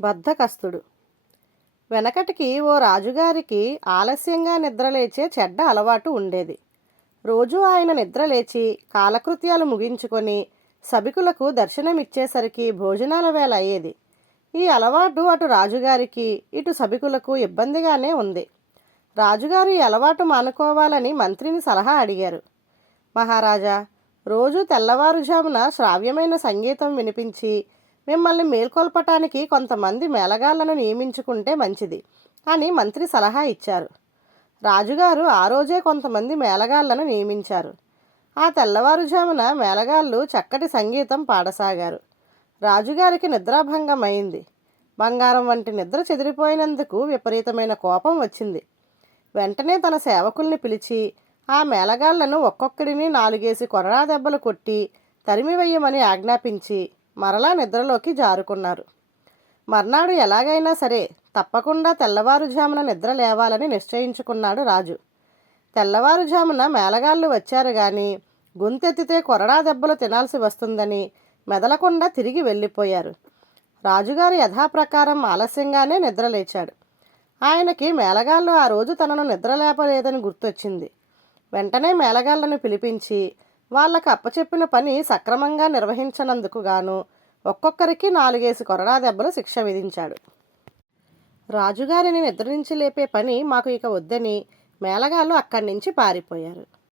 బద్ధకస్తుడు. వెనకటికి ఓ రాజుగారికి ఆలస్యంగా నిద్రలేచే చెడ్డ అలవాటు ఉండేది. రోజూ ఆయన నిద్రలేచి కాలకృత్యాలు ముగించుకొని సభికులకు దర్శనమిచ్చేసరికి భోజనాల వేళ అయ్యేది. ఈ అలవాటు అటు రాజుగారికి ఇటు సభికులకు ఇబ్బందిగానే ఉంది. రాజుగారు ఈ అలవాటు మానుకోవాలని మంత్రిని సలహా అడిగారు. మహారాజా, రోజు తెల్లవారుజామున శ్రావ్యమైన సంగీతం వినిపించి మిమ్మల్ని మేల్కొల్పటానికి కొంతమంది మేళగాళ్లను నియమించుకుంటే మంచిది అని మంత్రి సలహా ఇచ్చారు. రాజుగారు ఆ రోజే కొంతమంది మేళగాళ్లను నియమించారు. ఆ తెల్లవారుజామున మేళగాళ్ళు చక్కటి సంగీతం పాడసాగారు. రాజుగారికి నిద్రాభంగం అయింది. బంగారం వంటి నిద్ర చెదిరిపోయినందుకు విపరీతమైన కోపం వచ్చింది. వెంటనే తన సేవకుల్ని పిలిచి ఆ మేళగాళ్లను ఒక్కొక్కడిని 4 కొరడా దెబ్బలు కొట్టి తరిమివేయమని ఆజ్ఞాపించి మరలా నిద్రలోకి జారుకున్నారు. మర్నాడు ఎలాగైనా సరే తప్పకుండా తెల్లవారుజామున నిద్ర లేవాలని నిశ్చయించుకున్నాడు రాజు. తెల్లవారుజామున మేళగాళ్ళు వచ్చారు గాని గొంతెత్తితే కొరడా దెబ్బలు తినాల్సి వస్తుందని మెదలకుండా తిరిగి వెళ్ళిపోయారు. రాజుగారు యథాప్రకారం ఆలస్యంగానే నిద్రలేచాడు. ఆయనకి మేళగాళ్ళు ఆ రోజు తనను నిద్రలేపలేదని గుర్తొచ్చింది. వెంటనే మేళగాళ్లను పిలిపించి వాళ్ళకు అప్పచెప్పిన పని సక్రమంగా నిర్వహించనందుకు గాను ఒక్కొక్కరికి 4 కొరడా దెబ్బలు శిక్ష విధించాడు. రాజుగారిని నిద్ర నుంచి లేపే పని మాకు ఇక వద్దని మేళగాళ్ళు అక్కడి నుంచి పారిపోయారు.